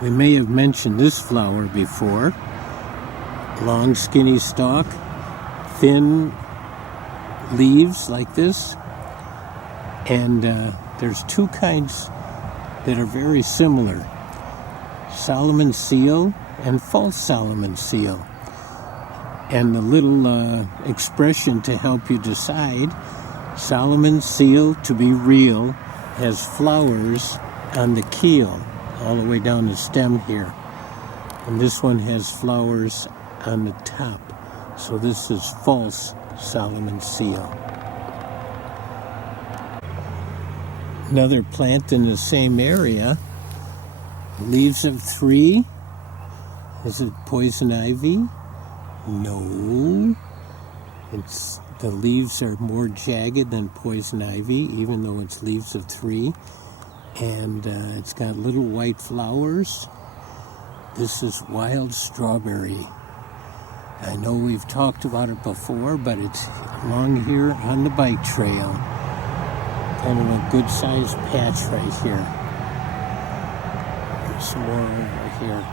We may have mentioned this flower before. Long skinny stalk, thin leaves like this, and there's two kinds that are very similar: Solomon seal and false Solomon seal. And the little expression to help you decide: Solomon seal, to be real, has flowers on the keel all the way down the stem here, and this one has flowers on the top. So this is false Solomon seal. Another plant in the same area, leaves of 3. Is it poison ivy? No. The leaves are more jagged than poison ivy, even though it's leaves of 3. And it's got little white flowers. This is wild strawberry. I know we've talked about it before, but it's along here on the bike trail. Kind of a good-sized patch right here. There's some more over here.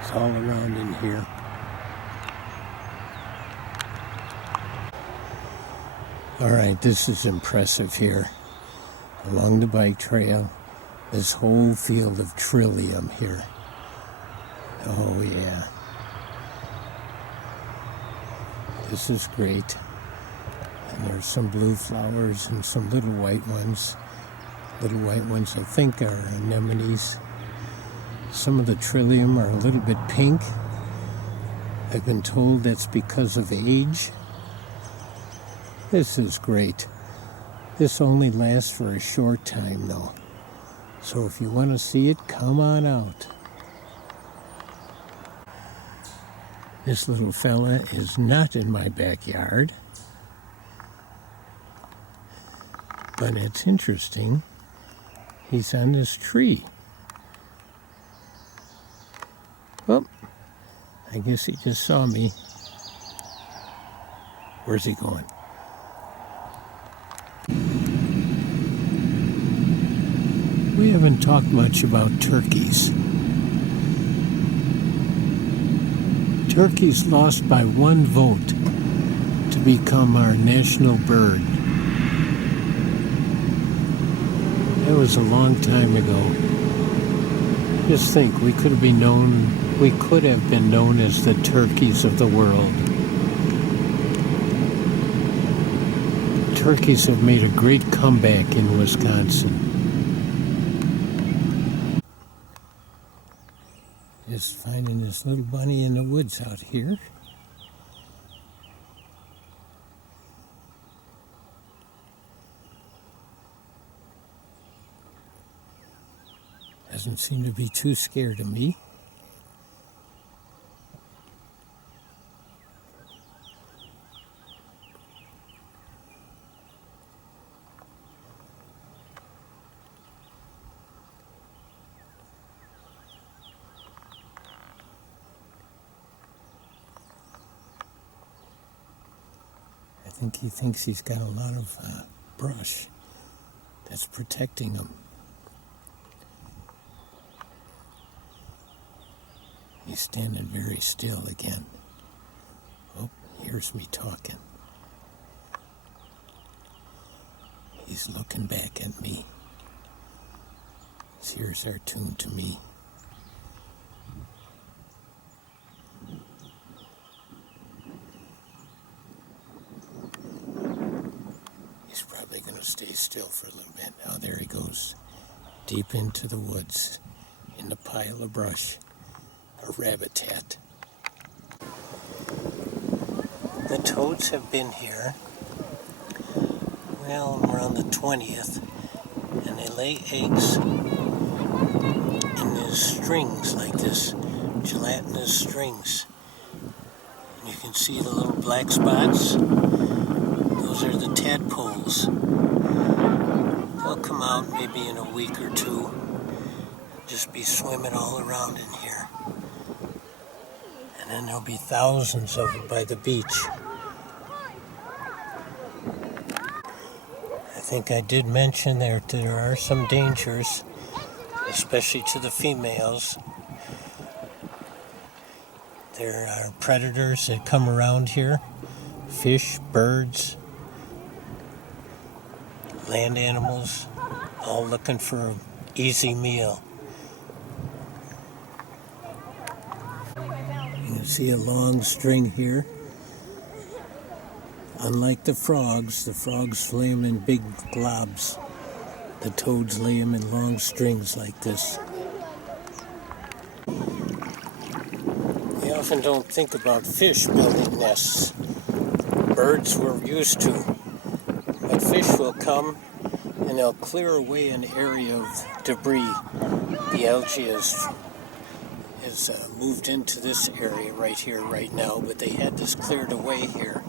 It's all around in here. All right, this is impressive here. Along the bike trail, this whole field of trillium here. Oh yeah. This is great. And there's some blue flowers and some little white ones. Little white ones I think are anemones. Some of the trillium are a little bit pink. I've been told that's because of age. This is great. This only lasts for a short time though. So if you want to see it, come on out. This little fella is not in my backyard. But it's interesting. He's on this tree. Oh, I guess he just saw me. Where's he going? We haven't talked much about turkeys. Turkeys lost by 1 vote to become our national bird. That was a long time ago. Just think, we could have been known as the turkeys of the world. Turkeys have made a great comeback in Wisconsin. Just finding this little bunny in the woods out here. Doesn't seem to be too scared of me. I think he thinks he's got a lot of brush that's protecting him. He's standing very still again. Oh, here's me talking. He's looking back at me. His ears are tuned to me. He's probably going to stay still for a little bit. Oh, there he goes. Deep into the woods, in the pile of brush. A rabbit-tat. The toads have been here, well, around the 20th, and they lay eggs in these strings like this, gelatinous strings. And you can see the little black spots. Those are the tadpoles. They'll come out maybe in a week or 2. Just be swimming all around in here. And then there'll be thousands of them by the beach. I think I did mention that there are some dangers, especially to the females. There are predators that come around here, fish, birds, land animals, all looking for an easy meal. You can see a long string here. Unlike the frogs lay them in big globs. The toads lay them in long strings like this. We often don't think about fish building nests. Birds we're used to. But fish will come and they'll clear away an area of debris. The algae is moved into this area right here, right now, but they had this cleared away here.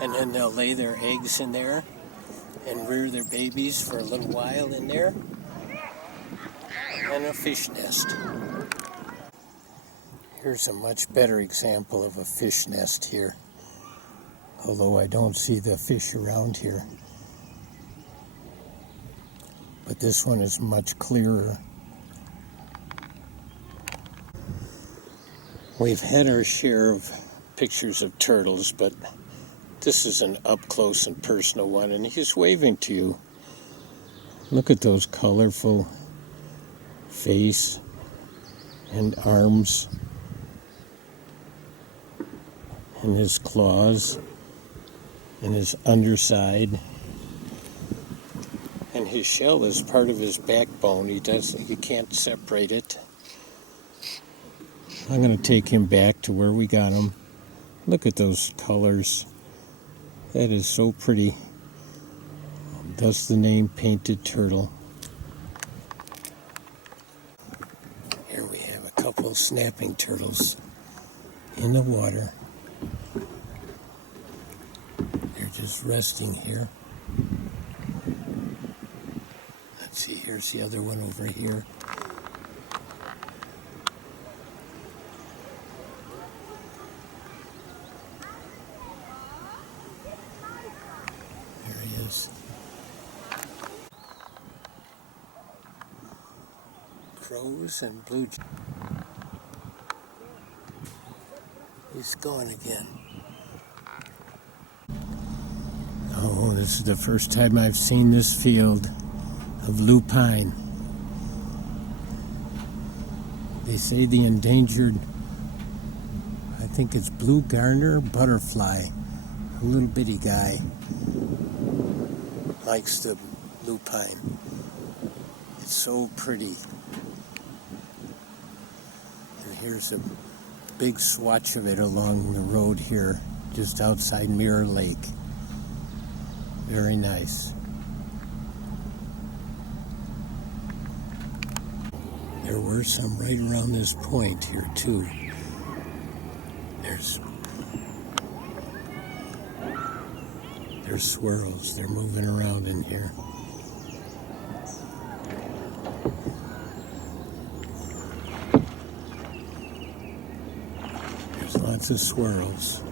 And then they'll lay their eggs in there and rear their babies for a little while in there. And a fish nest. Here's a much better example of a fish nest here. Although I don't see the fish around here. But this one is much clearer. We've had our share of pictures of turtles, but this is an up-close and personal one, and he's waving to you. Look at those colorful face and arms and his claws and his underside. And his shell is part of his backbone. You can't separate it. I'm going to take him back to where we got him. Look at those colors. That is so pretty. Thus the name Painted Turtle. Here we have a couple snapping turtles in the water. They're just resting here. Let's see, here's the other one over here. There he is. Crows and blue jays. He's gone again. Oh, this is the first time I've seen this field of lupine. They say the endangered, I think it's blue garter butterfly, a little bitty guy, likes the lupine. It's so pretty. And here's a big swatch of it along the road here, just outside Mirror Lake. Very nice. There were some right around this point here too. There's swirls. They're moving around in here. There's lots of swirls.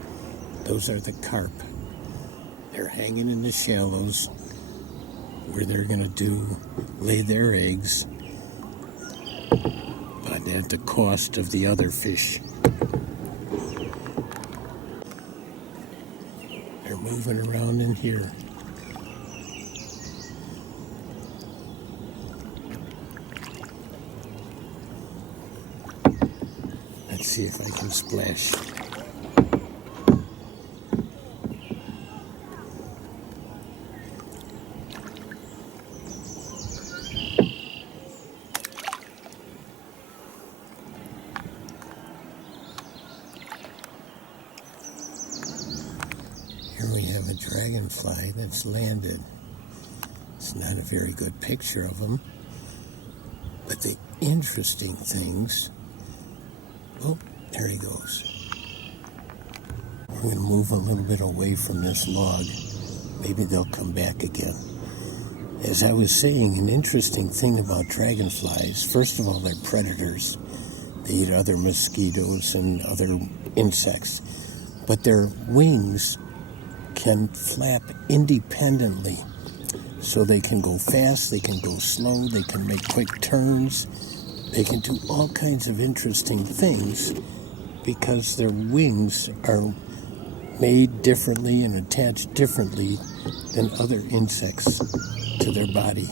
Those are the carp. They're hanging in the shallows where they're going to lay their eggs, but at the cost of the other fish. They're moving around in here. Let's see if I can splash. Here we have a dragonfly that's landed. It's not a very good picture of him, but the interesting things. Oh, there he goes. We're going to move a little bit away from this log. Maybe they'll come back again. As I was saying, an interesting thing about dragonflies, first of all, they're predators. They eat other mosquitoes and other insects, but their wings can flap independently So they can go fast, they can go slow, they can make quick turns, they can do all kinds of interesting things because their wings are made differently and attached differently than other insects to their body.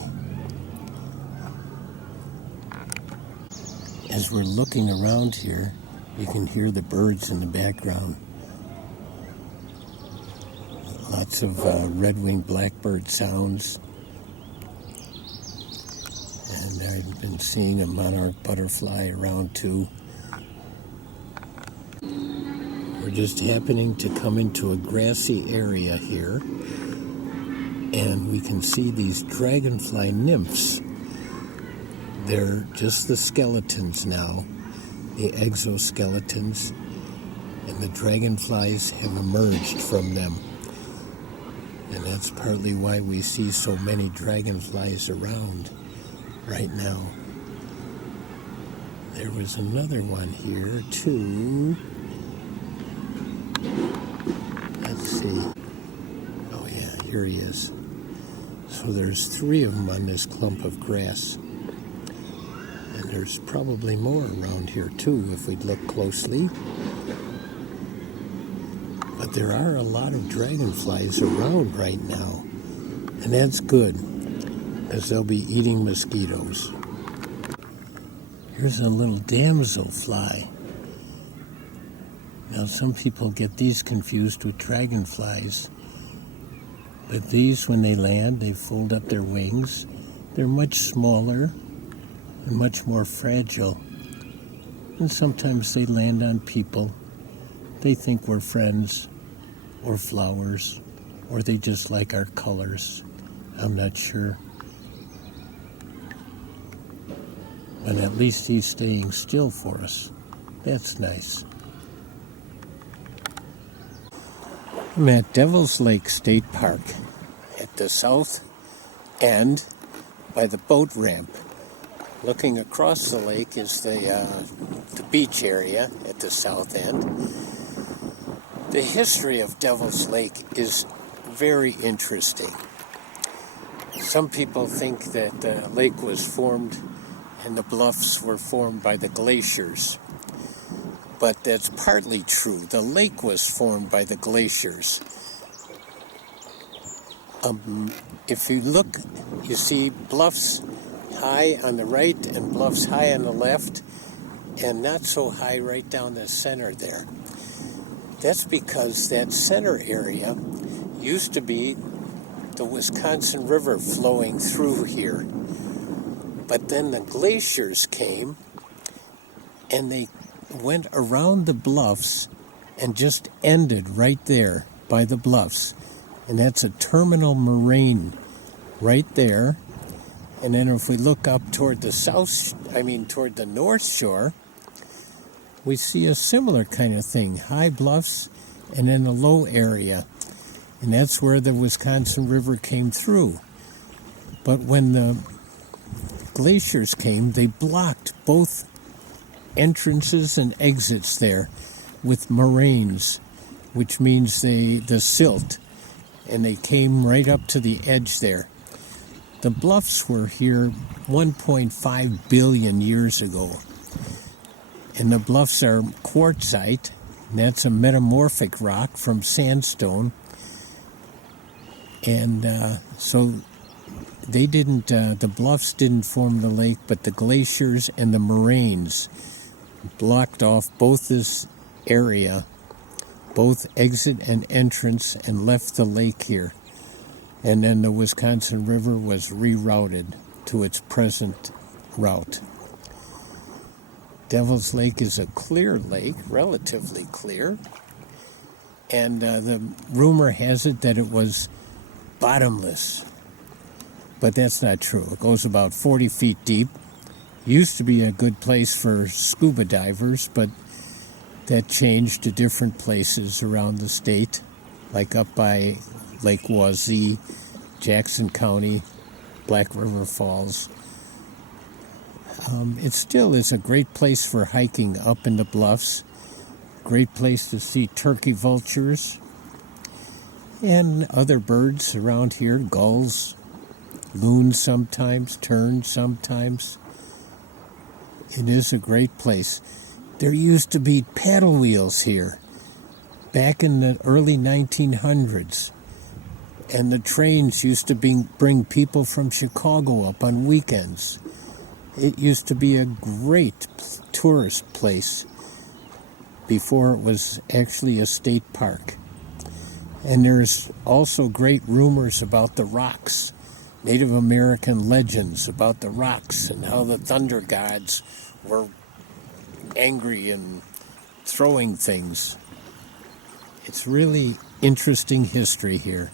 As we're looking around here, you can hear the birds in the background. Lots of red-winged blackbird sounds. And I've been seeing a monarch butterfly around too. We're just happening to come into a grassy area here, and we can see these dragonfly nymphs. They're just the skeletons now, the exoskeletons, and the dragonflies have emerged from them. And that's partly why we see so many dragonflies around right now. There was another one here too. Let's see. Oh yeah, here he is. So there's 3 of them on this clump of grass. And there's probably more around here too if we'd look closely. But there are a lot of dragonflies around right now. And that's good, because they'll be eating mosquitoes. Here's a little damselfly. Now some people get these confused with dragonflies. But these, when they land, they fold up their wings. They're much smaller and much more fragile. And sometimes they land on people. They think we're friends or flowers, or they just like our colors. I'm not sure. But at least he's staying still for us. That's nice. I'm at Devil's Lake State Park at the south end by the boat ramp. Looking across the lake is the beach area at the south end. The history of Devil's Lake is very interesting. Some people think that the lake was formed and the bluffs were formed by the glaciers. But that's partly true. The lake was formed by the glaciers. If you look, you see bluffs high on the right and bluffs high on the left, and not so high right down the center there. That's because that center area used to be the Wisconsin River flowing through here. But then the glaciers came and they went around the bluffs and just ended right there by the bluffs. And that's a terminal moraine right there. And then if we look up toward the toward the north shore, we see a similar kind of thing, high bluffs and then a low area. And that's where the Wisconsin River came through. But when the glaciers came, they blocked both entrances and exits there with moraines, which means the silt, and they came right up to the edge there. The bluffs were here 1.5 billion years ago. And the bluffs are quartzite, and that's a metamorphic rock from sandstone. And so they didn't, the bluffs didn't form the lake, but the glaciers and the moraines blocked off both this area, both exit and entrance, and left the lake here. And then the Wisconsin River was rerouted to its present route. Devil's Lake is a clear lake, relatively clear. And the rumor has it that it was bottomless. But that's not true. It goes about 40 feet deep. Used to be a good place for scuba divers, but that changed to different places around the state, like up by Lake Wazee, Jackson County, Black River Falls. It still is a great place for hiking up in the bluffs. Great place to see turkey vultures and other birds around here, gulls. loon sometimes, tern sometimes. It is a great place. There used to be paddle wheels here back in the early 1900s. And the trains used to bring people from Chicago up on weekends. It used to be a great tourist place before it was actually a state park. And there's also great rumors about the rocks, Native American legends about the rocks and how the thunder gods were angry and throwing things. It's really interesting history here.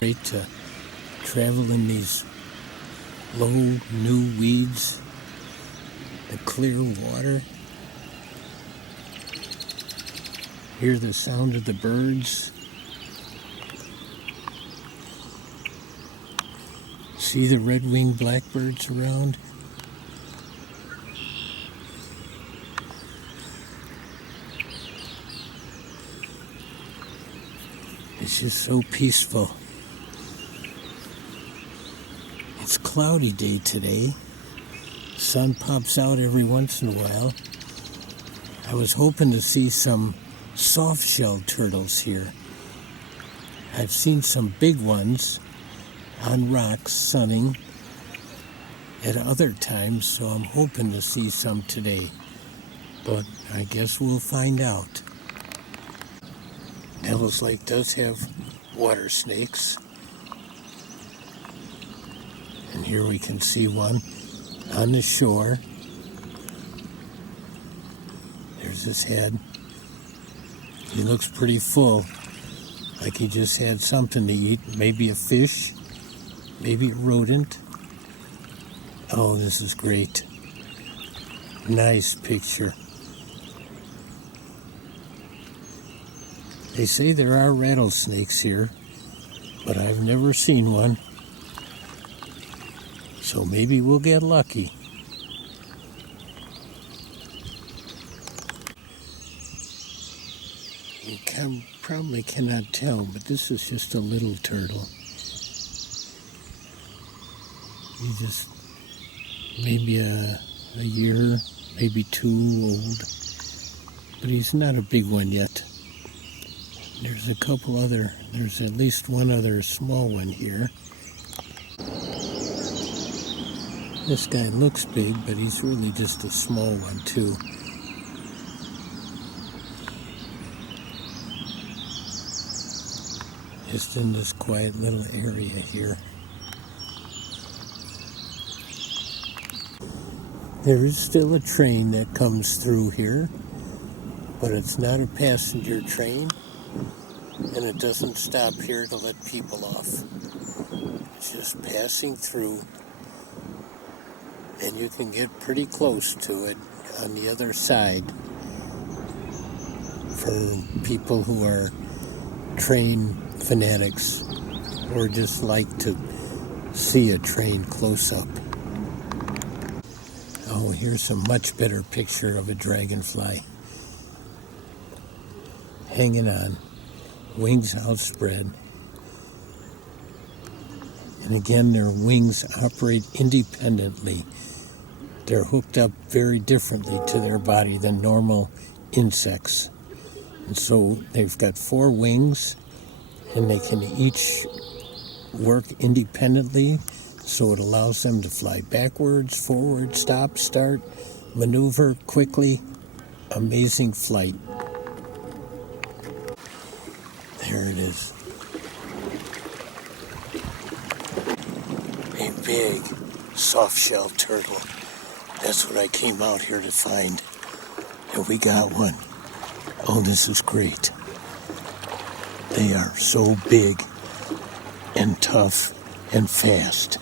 Great to travel in these low, new weeds, the clear water. Hear the sound of the birds. See the red-winged blackbirds around. It's just so peaceful. It's a cloudy day today. Sun pops out every once in a while. I was hoping to see some soft-shelled turtles here. I've seen some big ones on rocks sunning at other times, so I'm hoping to see some today. But I guess we'll find out. Devil's Lake does have water snakes. And here we can see one on the shore. There's his head. He looks pretty full, like he just had something to eat. Maybe a fish, maybe a rodent. Oh, this is great. Nice picture. They say there are rattlesnakes here, but I've never seen one. So maybe we'll get lucky. You probably cannot tell, but this is just a little turtle. He's just maybe a year, maybe two old, but he's not a big one yet. There's there's at least one other small one here. This guy looks big, but he's really just a small one too. Just in this quiet little area here. There is still a train that comes through here, but it's not a passenger train, and it doesn't stop here to let people off. It's just passing through, and you can get pretty close to it on the other side for people who are train fanatics or just like to see a train close up. Oh, here's a much better picture of a dragonfly. Hanging on, wings outspread. And again, their wings operate independently. They're hooked up very differently to their body than normal insects. And so they've got 4 wings, and they can each work independently, so it allows them to fly backwards, forward, stop, start, maneuver quickly. Amazing flight. There it is. A big soft-shelled turtle. That's what I came out here to find. And we got one. Oh, this is great. They are so big and tough and fast.